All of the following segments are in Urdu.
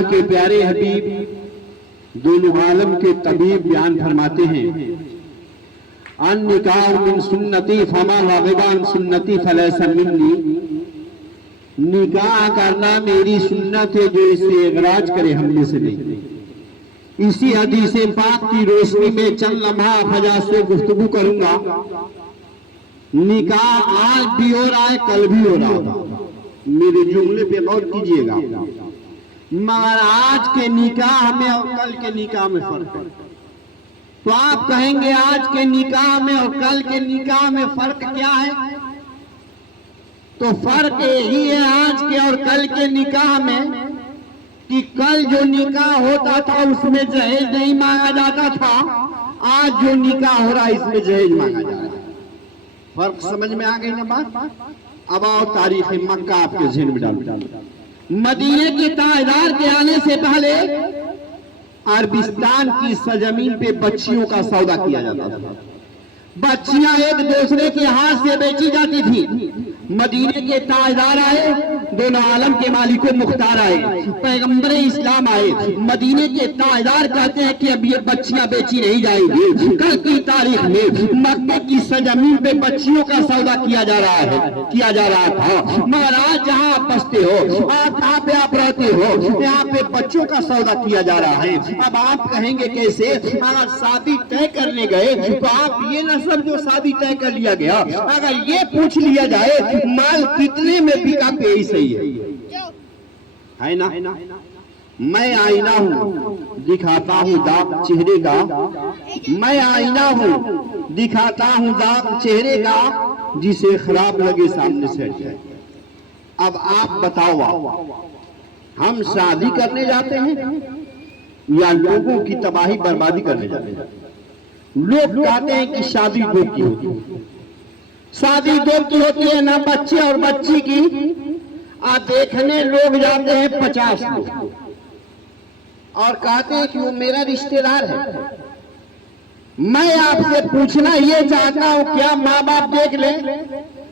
اللہ کے پیارے حبیب دونوں عالم کے طبیب بیان فرماتے ہیں ان نکاح من سنتی فما رغب عن سنتی فلیس منی، نکاح کرنا میری سنت ہے، جو اسے اغراض کرے ہم میں سے نہیں۔ اسی حدیث پاک کی روشنی میں چند لمحہ فجا سے گفتگو کروں گا۔ نکاح آج بھی ہو رہا ہے، کل بھی ہو رہا تھا، میرے جملے پہ غور کیجئے گا، مگر آج کے نکاح میں اور کل کے نکاح میں فرق ہے۔ تو آپ کہیں گے آج کے نکاح میں اور کل کے نکاح میں فرق کیا ہے؟ تو فرق یہی ہے آج کے اور کل کے نکاح میں کہ کل جو نکاح ہوتا تھا اس میں جہیز نہیں مانگا جاتا تھا، آج جو نکاح ہو رہا ہے اس میں جہیز مانگا جا رہا ہے۔ فرق سمجھ میں آ گئی نا بات؟ اب آؤ تاریخ مکہ آپ کے ذہن میں ڈالو۔ مدینے کے تاجدار کے آنے سے پہلے عربستان کی سرزمین پہ بچیوں کا سودا کیا جاتا تھا، بچیاں ایک دوسرے کے ہاتھ سے بیچی جاتی تھی۔ مدینے کے تاجدار آئے، دونوں عالم کے مالک و مختار آئے، پیغمبر اسلام آئے، مدینے کے تاجدار کہتے ہیں کہ اب یہ بچیاں بیچی نہیں جائیں گی۔ کل کی تاریخ میں مکے کی سرزمین پہ بچیوں کا سودا کیا جا رہا تھا، مگر آج جہاں آپ بستے ہو، آپ جہاں پہ آپ رہتے ہو، یہاں پہ بچوں کا سودا کیا جا رہا ہے۔ اب آپ کہیں گے کیسے؟ اگر شادی طے کرنے گئے تو آپ یہ نہ سب جو شادی طے کر لیا گیا، اگر یہ پوچھ لیا جائے مال کتنے میں بکا پہ ہی صحیح ہے نا؟ میں آئینہ ہوں دکھاتا ہوں داغ چہرے کا، میں آئینہ ہوں دکھاتا ہوں داغ چہرے کا، جسے خراب لگے سامنے سے ہٹ جائے۔ اب آپ بتاؤ، ہم شادی کرنے جاتے ہیں یا لوگوں کی تباہی بربادی کرنے جاتے ہیں؟ لوگ کہتے ہیں کہ شادی دو کی ہوتی ہے، شادی دو کی ہوتی ہے، نہ بچے اور بچی کی۔ دیکھنے لوگ جاتے ہیں 50 لوگ اور کہتے ہیں کہ وہ میرا رشتہ دار ہے۔ میں آپ سے پوچھنا یہ چاہتا ہوں، کیا ماں باپ دیکھ لیں،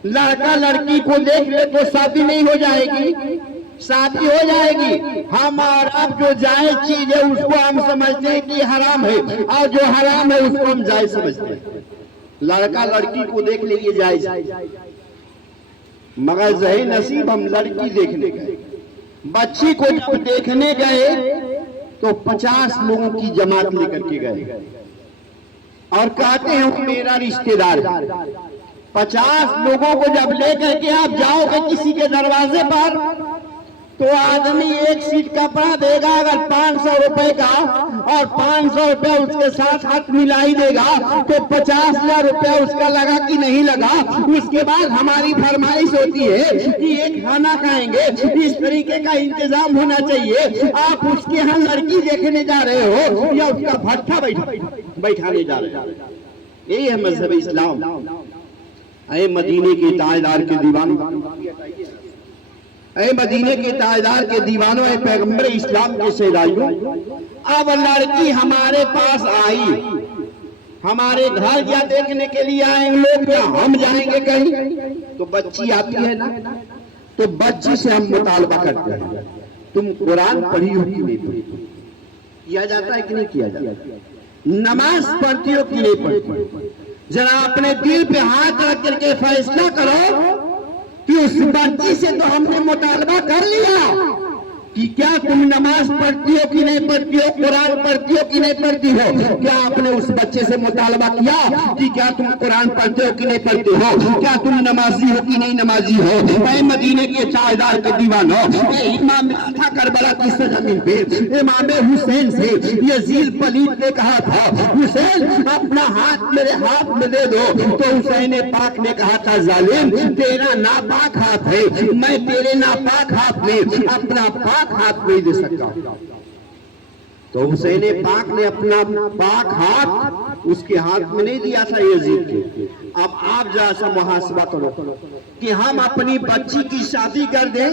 لڑکا لڑکی کو دیکھ لے تو شادی نہیں ہو جائے گی؟ شادی ہو جائے گی۔ ہم اور اب جو جائز چیز ہے اس کو ہم سمجھتے ہیں کہ حرام ہے، اور جو حرام ہے اس کو ہم جائز سمجھتے ہیں۔ لڑکا لڑکی کو دیکھ لے یہ جائز، مگر ذہن نصیب ہم لڑکی دیکھنے گئے، بچی کو جب دیکھنے گئے تو 50 لوگوں کی جماعت لے کر کے گئے اور کہتے ہیں وہ میرا رشتہ دار ہے۔ 50 لوگوں کو جب لے کر کے آپ جاؤ گے کسی کے دروازے پر تو آدمی ایک سیٹ کپڑا دے گا اگر 500 روپے کا، اور 500 روپے اس کے ساتھ ہاتھ ملائی دے گا تو 50,000 روپے اس کا لگا کہ نہیں لگا۔ اس کے بعد ہماری فرمائش ہوتی ہے کہ ایک کھانا کھائیں گے، اس طریقے کا انتظام ہونا چاہیے۔ آپ اس کے ہاں لڑکی دیکھنے جا رہے ہو یا اس کا بھٹا بیٹھانے جا رہے ہو؟ یہی ہے مذہب اسلام۔ اے مدینے کے تاجدار کے دیوانوں، اے مدینے کے تاجدار کے دیوانوں، اے پیغمبر اسلام کے شہدائیوں، اب لڑکی ہمارے پاس آئی، ہمارے گھر کیا دیکھنے کے لیے آئیں لوگ، یا ہم جائیں گے کہیں تو بچی آتی ہے نا، تو بچی سے ہم مطالبہ کرتے ہیں تم قرآن پڑھی ہو کہ نہیں پڑھی؟ کیا جاتا ہے کہ نہیں کیا جاتا؟ نماز پڑھتی ہو کہ نہیں پڑھتی؟ ذرا اپنے دل پہ ہاتھ رکھ کر کے فیصلہ کرو کہ اس بچی سے تو ہم نے مطالبہ کر لیا کہ کیا تم نماز پڑھتی ہو کہ نہیں پڑھتی ہو، قرآن پڑھتی ہو کہ نہیں پڑھتی ہو؟ کیا آپ نے اس بچے سے مطالبہ کیا کہ کیا تم قرآن پڑھتے ہو کہ نہیں پڑھتے ہو؟ کیا تم نمازی ہو کہ نہیں نمازی ہو؟ اے مدینے کے تاجدار کے دیوانوں، اے امام تھا کربلا کی سرزمین پہ امام حسین سے یزید پلیت نے کہا تھا حسین اپنا ہاتھ میرے ہاتھ میں دے دو، تو حسین پاک نے کہا تھا ظالم تیرا ناپاک ہاتھ ہے، میں تیرے ناپاک ہاتھ میں اپنا پاک ہاتھ نہیں دے سکتا۔ تو حسین پاک نے اپنا پاک ہاتھ اس کے ہاتھ میں نہیں دیا تھا یزید کے۔ اب آپ ذرا سا محاسبہ کرو کہ ہم اپنی بچی کی شادی کر دیں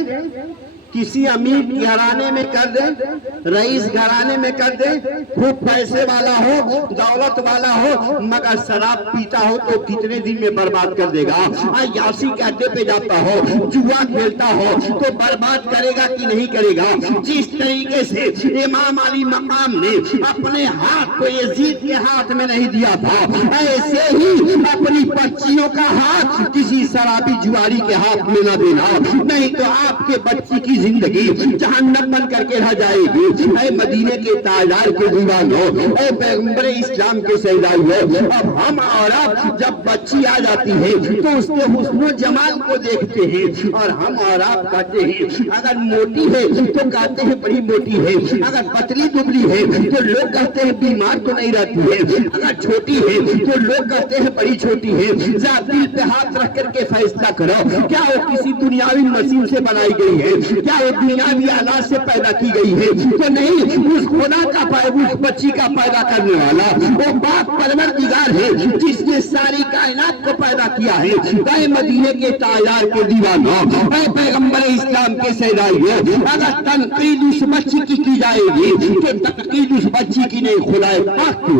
کسی امیر گھرانے میں کر دے، رئیس گھرانے میں کر دے، خوب پیسے والا ہو، دولت والا ہو، مگر شراب پیتا ہو تو کتنے دن میں برباد کر دے گا۔ عیاشی کے اڈے پہ جاتا ہو، جوا کھیلتا ہو تو برباد کرے گا کہ نہیں کرے گا۔ جس طریقے سے امام علی مقام نے اپنے ہاتھ کو یزید کے ہاتھ میں نہیں دیا تھا، ایسے ہی اپنی بچیوں کا ہاتھ کسی شرابی جواری کے ہاتھ میں نہ دینا، نہیں تو آپ کے بچی کی زندگی جہنم بن کر کے رہ جائے گی۔ اے مدینے کے تاجدار کے دیوانوں، اے پیغمبر اسلام کے شہدائیوں، اب ہم اور آپ جب بچی آ جاتی ہے تو اس کے حسن و جمال کو دیکھتے ہیں، اور ہم اور آپ کہتے ہیں اگر موٹی ہے تو کہتے ہیں بڑی موٹی ہے، اگر پتلی دبلی ہے تو لوگ کہتے ہیں بیمار تو نہیں رہتی ہے، اگر چھوٹی ہے تو لوگ کہتے ہیں بڑی چھوٹی ہے۔ ذرا دل پہ ہاتھ رکھ کر کے فیصلہ کرو، کیا وہ کسی دنیاوی مشین سے بنائی گئی ہے؟ کیا وہ دنیاوی آلات سے پیدا کی گئی ہے؟ تو نہیں، اس خدا کا اس بچی کا پیدا کرنے والا وہ باپ پروردگار ہے جس نے ساری کائنات کو پیدا کیا ہے۔ اے مدینے کے تاجدار کے دیوانوں، اے پیغمبر اسلام کے شہدائیوں، اگر تنقید اس بچی کی جائے گی تو تنقید اس بچی کی نہیں، خدائے پاک کو